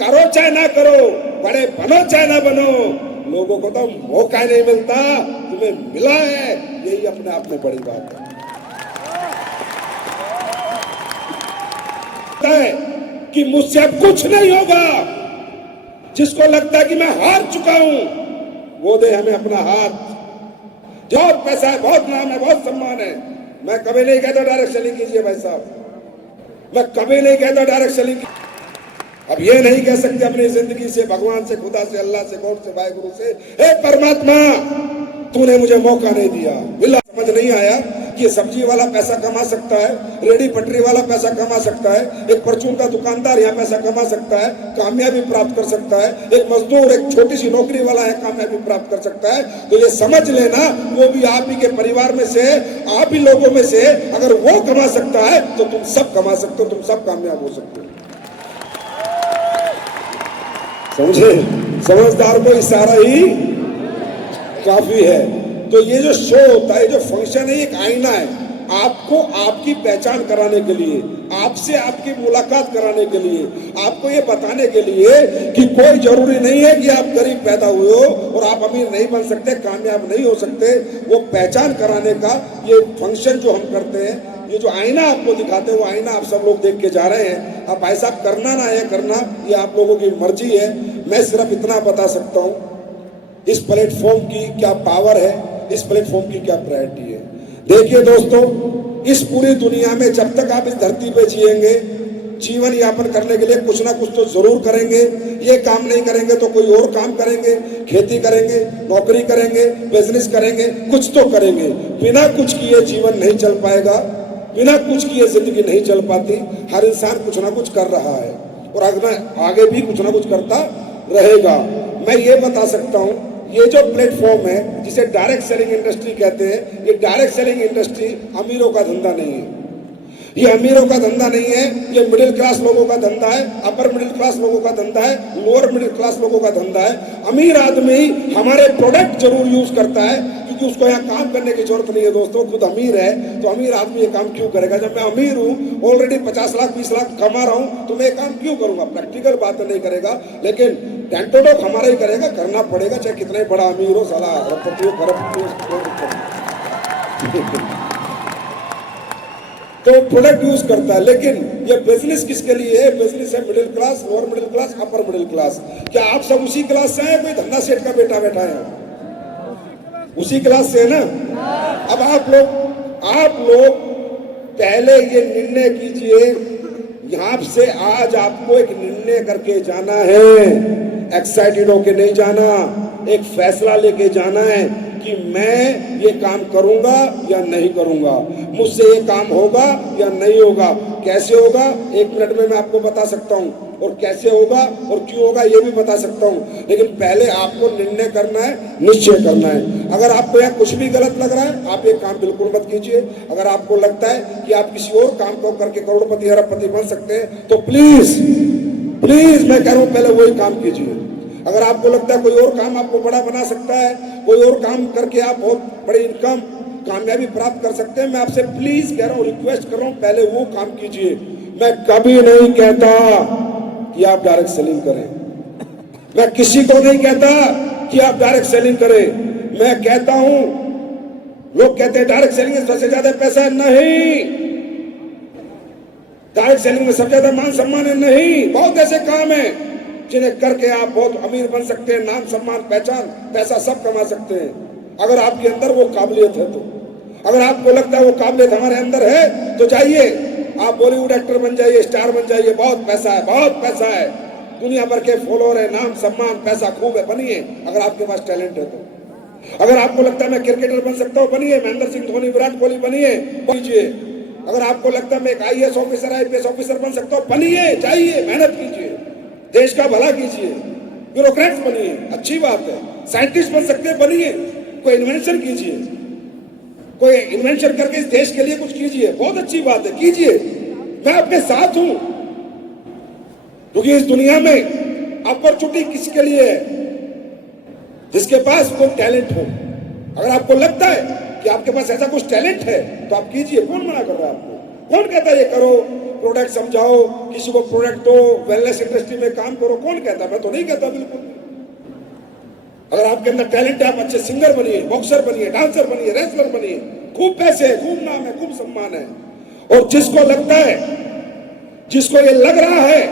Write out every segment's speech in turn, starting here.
करो चाहे ना करो, बड़े बनो चाहे ना बनो, लोगों को तो मौका नहीं मिलता, तुम्हें मिला है, यही अपने आप में बड़ी बात है कि मुझसे अब कुछ नहीं होगा। जिसको लगता है कि मैं हार चुका हूं, वो दे हमें अपना हाथ। बहुत पैसा है, बहुत नाम है, बहुत सम्मान है, मैं कभी नहीं कहता डायरेक्ट सेलिंग कीजिए भाई साहब, मैं कभी नहीं कहता डायरेक्ट सेलिंग। अब ये नहीं कह सकते अपनी जिंदगी से, भगवान से, खुदा से, अल्लाह से, गॉड से, वाहिगुरु से, हे परमात्मा तूने मुझे मौका नहीं दिया। बिल्ला समझ नहीं आया कि सब्जी वाला पैसा कमा सकता है, रेडी पटरी वाला पैसा कमा सकता है, एक परचून का दुकानदार यहाँ पैसा कमा सकता है, कामयाबी प्राप्त कर सकता है, एक मजदूर, एक छोटी सी नौकरी वाला है, कामयाबी प्राप्त कर सकता है। तो ये समझ लेना, वो भी आप ही के परिवार में से, आप ही लोगों में से अगर वो कमा सकता है तो तुम सब कमा सकते हो, तुम सब कामयाब हो सकते हो। समझे? समझदार को इशारा ही काफी है। तो ये जो शो होता है, जो फंक्शन है, एक आईना है आपको आपकी पहचान कराने के लिए, आपसे आपकी मुलाकात कराने के लिए, आपको ये बताने के लिए कि कोई जरूरी नहीं है कि आप गरीब पैदा हुए हो और आप अमीर नहीं बन सकते, कामयाब नहीं हो सकते। वो पहचान कराने का ये फंक्शन जो हम करते हैं, ये जो आईना आपको दिखाते हैं, वो आईना आप सब लोग देख के जा रहे हैं। अब भाई साहब करना ना है करना, ये आप लोगों की मर्जी है। मैं सिर्फ इतना बता सकता हूँ, इस प्लेटफॉर्म की क्या पावर है, इस प्लेटफॉर्म की क्या प्रायोरिटी है। देखिए दोस्तों, इस पूरी दुनिया में जब तक आप इस धरती पे जिएंगे, जीवन यापन करने के लिए कुछ ना कुछ तो जरूर करेंगे। ये काम नहीं करेंगे तो कोई और काम करेंगे, खेती करेंगे, नौकरी करेंगे, बिजनेस करेंगे, कुछ तो करेंगे। बिना कुछ किए जीवन नहीं चल पाएगा, बिना कुछ किए जिंदगी नहीं चल पाती। हर इंसान कुछ ना कुछ कर रहा है और आगे भी कुछ ना कुछ करता रहेगा। मैं ये बता सकता हूँ, ये जो प्लेटफॉर्म है जिसे डायरेक्ट सेलिंग इंडस्ट्री कहते हैं, ये डायरेक्ट सेलिंग इंडस्ट्री अमीरों का धंधा नहीं है, ये अमीरों का धंधा नहीं है, ये मिडिल क्लास लोगों का धंधा है, अपर मिडिल क्लास लोगों का धंधा है, लोअर मिडिल क्लास लोगों का धंधा है। अमीर आदमी हमारे प्रोडक्ट जरूर यूज करता है क्योंकि उसको यहाँ काम करने की जरूरत नहीं है। दोस्तों खुद अमीर है तो अमीर आदमी ये काम क्यों करेगा? जब मैं अमीर हूँ, ऑलरेडी 50 लाख 20 लाख कमा रहा हूँ, तो मैं ये काम क्यों करूंगा? प्रैक्टिकल बात नहीं करेगा, लेकिन टेंटोडोक हमारा ही करेगा, करना पड़ेगा, चाहे कितने बड़ा अमीर हो, साला अरबपति हो, खरबपति हो, तो प्रोडक्ट यूज करता है। लेकिन ये बिजनेस किसके लिए है? बिजनेस है middle class, lower middle class, upper middle class. क्या आप सब उसी क्लास से हैं? कोई धंधा सेठ का बेटा बैठा है? उसी क्लास से है ना? अब आप लोग पहले ये निर्णय कीजिए, यहां से आज आपको एक निर्णय करके जाना है, एक्साइटेड होके नहीं जाना, एक फैसला लेके जाना है कि मैं ये काम करूंगा या नहीं करूंगा, मुझसे ये काम होगा या नहीं होगा। कैसे होगा 1 मिनट में मैं आपको बता सकता हूं, और कैसे होगा और क्यों होगा ये भी बता सकता हूं। लेकिन पहले आपको निर्णय करना है, निश्चय करना है। अगर आपको यहाँ कुछ भी गलत लग रहा है, आप ये काम बिल्कुल मत कीजिए। अगर आपको लगता है कि आप किसी और काम को करके करोड़पति अरबपति बन सकते हैं, तो प्लीज मैं कह रहा हूं पहले वही काम कीजिए। अगर आपको लगता है कोई और काम आपको बड़ा बना सकता है, कोई और काम करके आप बहुत बड़ी इनकम, कामयाबी प्राप्त कर सकते हैं, मैं आपसे प्लीज कह रहा हूँ, रिक्वेस्ट कर रहा हूँ, पहले वो काम कीजिए। मैं कभी नहीं कहता कि आप डायरेक्ट सेलिंग करें, मैं किसी को नहीं कहता कि आप डायरेक्ट सेलिंग करें। मैं कहता हूं, लोग कहते हैं डायरेक्ट सेलिंग में सबसे ज्यादा पैसा है। नहीं, डायरेक्ट सेलिंग में सबसे ज्यादा मान सम्मान है। नहीं, बहुत ऐसे काम है जिन्हें करके आप बहुत अमीर बन सकते हैं, नाम सम्मान पहचान पैसा सब कमा सकते हैं, अगर आपके अंदर वो काबिलियत है तो। अगर आपको लगता है वो काबिलियत हमारे अंदर है तो जाइए, आप बॉलीवुड एक्टर बन जाइए, स्टार बन जाइए, बहुत पैसा है, बहुत पैसा है, दुनिया भर के फॉलोअर है, नाम सम्मान पैसा खूब है, बनिए अगर आपके पास टैलेंट है तो। अगर आपको लगता है मैं क्रिकेटर बन सकता हूँ, बनिए, महेंद्र सिंह धोनी, विराट कोहली बनिए, कीजिए। अगर आपको लगता है मैं एक IAS ऑफिसर, IPS ऑफिसर बन सकता हूँ, बनिए, जाइए, मेहनत कीजिए, देश का भला कीजिए, ब्यूरोक्रेट्स बनिए, अच्छी बात है। साइंटिस्ट बन सकते हैं, बनिए, कोई इन्वेंशन कीजिए, कोई इन्वेंशन करके इस देश के लिए कुछ कीजिए, बहुत अच्छी बात है, कीजिए, मैं आपके साथ हूं। क्योंकि इस दुनिया में अपॉर्चुनिटी किसके लिए है? जिसके पास कोई टैलेंट हो। अगर आपको लगता है कि आपके पास ऐसा कुछ टैलेंट है तो आप कीजिए, कौन मना कर रहा है आपको? कौन कहता है ये करो, प्रोडक्ट समझाओ, किसी को प्रोडक्ट दो, वेलनेस इंडस्ट्री में काम करो। कौन कहता? मैं तो नहीं कहता बिल्कुल। अगर आपके अंदर टैलेंट है, आप अच्छे सिंगर बनिए, बॉक्सर बनिए, डांसर बनिए, रेसलर बनिए। खूब पैसे है, खूब नाम है, खूब सम्मान है। और जिसको लगता है, जिसको ये लग रहा है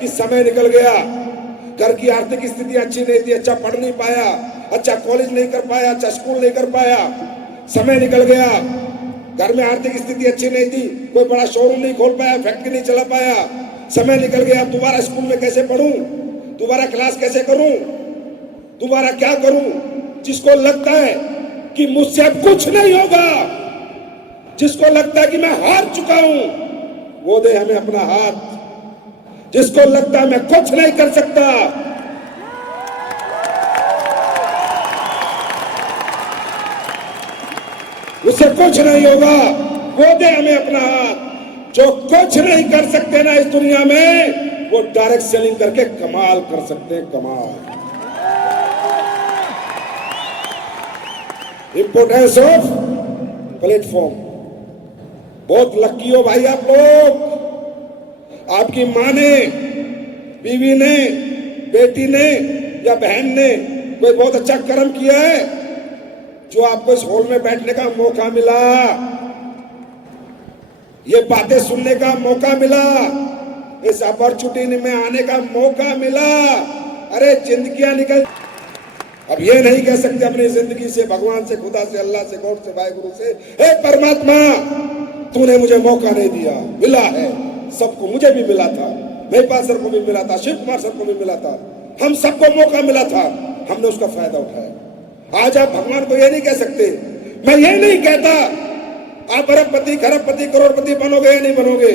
कि समय निकल गया, घर की आर्थिक स्थिति अच्छी नहीं थी, अच्छा पढ़ नहीं पाया, अच्छा कॉलेज नहीं कर पाया, अच्छा स्कूल नहीं कर पाया, समय निकल गया, घर में आर्थिक स्थिति अच्छी नहीं थी, कोई बड़ा शोरूम नहीं खोल पाया, फैक्ट्री नहीं चला पाया, समय निकल गया, अब दोबारा स्कूल में कैसे पढ़ूं, दोबारा क्लास कैसे करूं, दोबारा क्या करूं। जिसको लगता है कि मुझसे अब कुछ नहीं होगा, जिसको लगता है कि मैं हार चुका हूं, वो दे हमें अपना हाथ। जिसको लगता है मैं कुछ नहीं कर सकता, उससे कुछ नहीं होगा, वो दे हमें अपना हाथ। जो कुछ नहीं कर सकते ना इस दुनिया में, वो डायरेक्ट सेलिंग करके कमाल कर सकते हैं, कमाल। Importance of platform. बहुत लकी हो भाई आप लोग। आपकी मां ने, बीवी ने, बेटी ने या बहन ने कोई बहुत अच्छा कर्म किया है जो आपको इस हॉल में बैठने का मौका मिला, ये बातें सुनने का मौका मिला, इस अपॉर्चुनिटी में आने का मौका मिला। अरे जिंदगियां निकल। अब ये नहीं कह सकते अपनी जिंदगी से, भगवान से, खुदा से, अल्लाह से, गॉड से, वाहिगुरु से, हे परमात्मा तूने मुझे मौका नहीं दिया। मिला है सबको, मुझे भी मिला था, महिपाल सर को भी मिला था, शिव कुमार सर को भी मिला था, हम सबको मौका मिला था, हमने उसका फायदा उठाया। आज आप भगवान को ये नहीं कह सकते। मैं ये नहीं कहता आप अरबपति, खरबपति, करोड़पति बनोगे या नहीं बनोगे,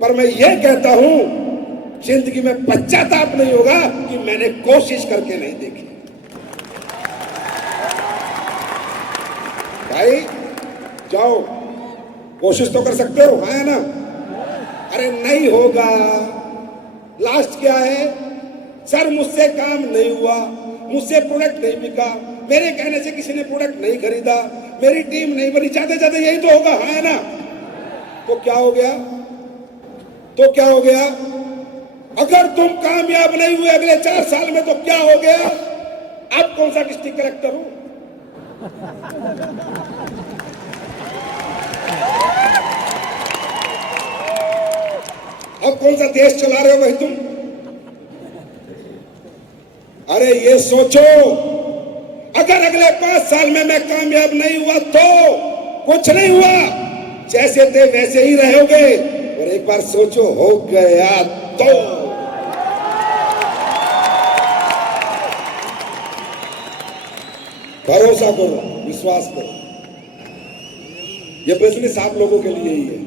पर मैं ये कहता हूं जिंदगी में पश्चाताप नहीं होगा कि मैंने कोशिश करके नहीं देखी। भाई जाओ, कोशिश तो कर सकते हो, है ना? अरे नहीं होगा। लास्ट क्या है? सर मुझसे काम नहीं हुआ, मुझसे प्रोडक्ट नहीं बिका, मेरे कहने से किसी ने प्रोडक्ट नहीं खरीदा, मेरी टीम नहीं बनी, जाते जाते यही तो होगा, है ना? तो क्या हो गया? तो क्या हो गया? अगर तुम कामयाब नहीं हुए अगले 4 साल में तो क्या हो गया? अब कौन सा डिस्ट्रिक्ट कलेक्टर हूं? अब कौन सा देश चला रहे हो भाई तुम? अरे ये सोचो, अगर अगले 5 साल में मैं कामयाब नहीं हुआ तो कुछ नहीं हुआ, जैसे थे वैसे ही रहोगे। और एक बार सोचो हो गया तो भरोसा करो, विश्वास करो। ये बिजनेस आप लोगों के लिए ही है।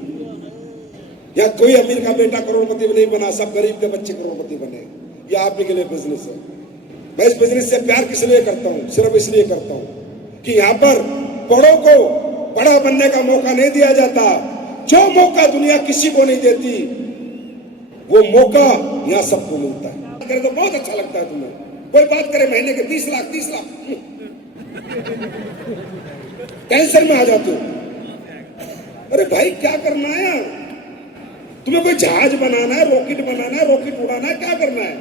या कोई अमीर का बेटा करोड़पति नहीं बना, सब गरीब के बच्चे करोड़पति बने। ये आप ही के लिए बिजनेस है। मैं इस बिजनेस से प्यार किस लिए करता हूं? सिर्फ इसलिए करता हूं कि यहां पर बड़ों को बड़ा बनने का मौका नहीं दिया जाता। जो मौका दुनिया किसी को नहीं देती, वो मौका यहां सबको मिलता है। करे तो बहुत अच्छा लगता है तुम्हें। कोई बात करे महीने के 20 लाख 30 लाख, टेंशन में आ जाते हो। अरे भाई क्या करना है? तुम्हें कोई जहाज बनाना है, रॉकेट बनाना है, रॉकेट उड़ाना है, क्या करना है?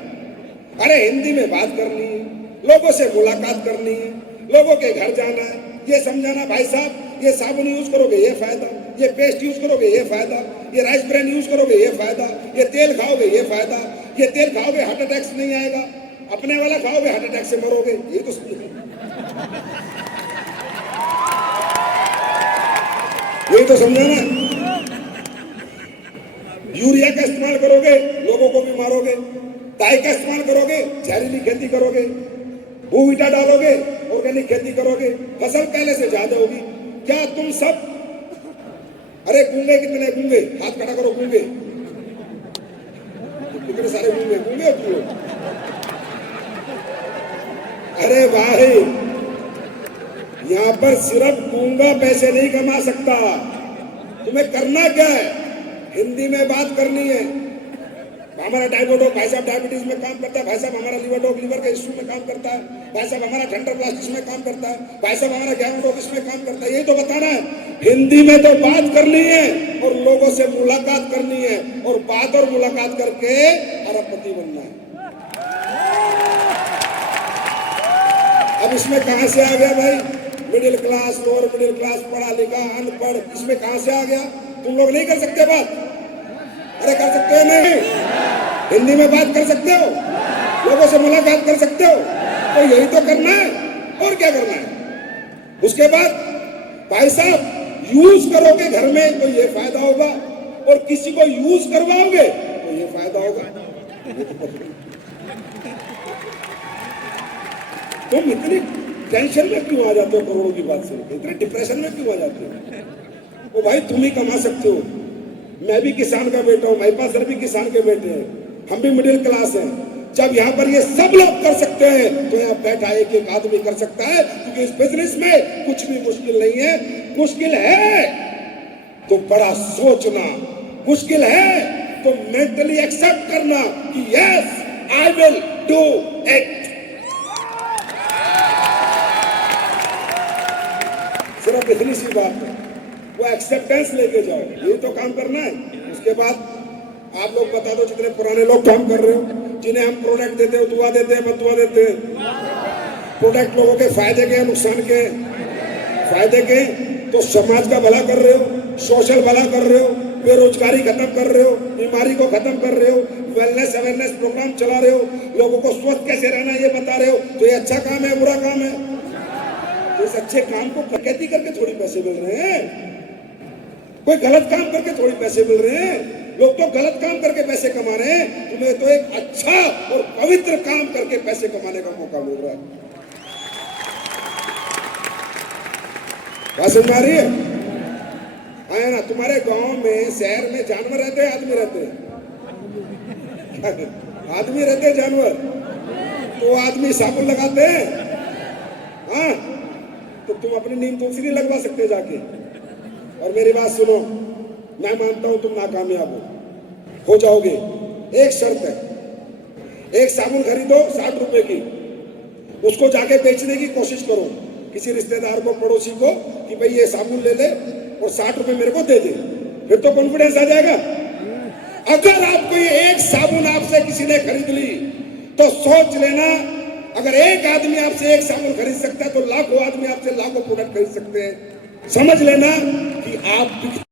अरे हिंदी में बात करनी है, लोगों से मुलाकात करनी है, लोगों के घर जाना है, ये समझाना भाई साहब ये साबुन यूज करोगे ये फायदा, ये पेस्ट यूज करोगे ये फायदा, ये राइस ब्रांड यूज करोगे ये फायदा, ये तेल खाओगे ये फायदा, ये तेल खाओगे हार्ट अटैक नहीं आएगा, अपने वाला खाओगे हार्ट अटैक से मरोगे। ये तो यही तो समझाना। यूरिया का इस्तेमाल करोगे लोगों को भी मारोगे, डाई का इस्तेमाल करोगे जहरीली खेती करोगे, भूविटा डालोगे ऑर्गेनिक खेती करोगे, फसल पहले से ज्यादा होगी। क्या तुम सब, अरे गूंगे कितने गूंगे, हाथ खड़ा करो गूंगे, कितने सारे गूंगे गूंगे हो तुम लोग? अरे भाई यहां पर सिर्फ गूंगा पैसे नहीं कमा सकता। तुम्हें करना क्या है? हिंदी में बात करनी है हमारा डायबिटोक भाई साहब डायबिटीज में काम करता है, भाई साहब हमारा लिवरडोक लीवर के इश्यू में काम करता है, भाई साहब हमारा ठंडरब्लास्ट इसमें काम करता है, भाई साहब हमारा गैंगडोक इसमें काम करता है। यही तो बताना है। हिंदी में तो बात करनी है और लोगों से मुलाकात करनी है और बात और मुलाकात करके अरबपति बनना है। अब इसमें कहां से आ गया भाई middle class, lower middle class, पढ़ा लिखा, अनपढ़, इसमें कहां से आ गया? तुम लोग नहीं कर सकते बात? अरे कर सकते हो नहीं? हिंदी में बात कर सकते हो, लोगों से मुलाकात कर सकते हो, तो यही तो करना है और क्या करना है। उसके बाद भाई साहब यूज करोगे घर में तो ये फायदा होगा और किसी को यूज करवाओगे तो ये फायदा होगा। तुम इतनी टेंशन में क्यों आ जाते हो? करोड़ों की बात सुन के इतने डिप्रेशन में क्यों आ जाते हो? वो भाई तुम ही कमा सकते हो। मैं भी किसान का बेटा हूं, मेरे पास सर भी किसान के बेटे हैं, हम भी मिडिल क्लास हैं। जब यहाँ पर ये सब लोग कर सकते हैं तो यहाँ बैठा एक एक आदमी कर सकता है, क्योंकि इस बिजनेस में कुछ भी मुश्किल नहीं है। मुश्किल है तो बड़ा सोचना, मुश्किल है तो मेंटली एक्सेप्ट करना कि yes I will do it. सिर्फ इतनी सी बात है, वो एक्सेप्टेंस लेके जाओ, ये तो काम करना है। उसके बाद आप लोग बता दो जितने पुराने लोग काम कर रहे हो, जिन्हें हम प्रोडक्ट देते हो, दुआ देते हैं, बदुआ देते हैं। प्रोडक्ट लोगों के फायदे के, नुकसान के, फायदे के, तो समाज का भला कर रहे हो, सोशल भला कर रहे हो, बेरोजगारी खत्म कर रहे हो, बीमारी को खत्म कर रहे हो, वेलनेस अवेयरनेस प्रोग्राम चला रहे हो, लोगों को स्वस्थ कैसे रहना ये बता रहे हो, तो ये अच्छा काम है बुरा काम है? तो इस अच्छे काम को प्रकृति करके थोड़ी पैसे मिल रहे हैं, कोई गलत काम करके थोड़ी पैसे मिल रहे हैं। लोग तो गलत काम करके पैसे कमा रहे हैं, तुम्हें तो एक अच्छा और पवित्र काम करके पैसे कमाने का मौका मिल रहा है। क्या समझ आ रही है? आया ना? तुम्हारे गांव में, शहर में जानवर रहते हैं, आदमी रहते हैं? आदमी रहते हैं, जानवर तो आदमी साबुन लगाते हैं। हाँ, तो तुम अपनी नीम तुलसी नहीं लगवा सकते जाके? और मेरी बात सुनो, मैं मानता हूं तुम नाकामयाब हो जाओगे। एक शर्त है, एक साबुन खरीदो 60 रुपए की, उसको जाके बेचने की कोशिश करो किसी रिश्तेदार को, पड़ोसी को, कि भाई ये साबुन ले ले और 60 रुपए मेरे को दे दे, फिर तो कॉन्फिडेंस आ जाएगा। अगर आपको ये एक साबुन आपसे किसी ने खरीद ली तो सोच लेना, अगर एक आदमी आपसे एक साबुन खरीद सकता है तो लाखों आदमी आपसे लाखों प्रोडक्ट खरीद सकते हैं। समझ लेना कि आप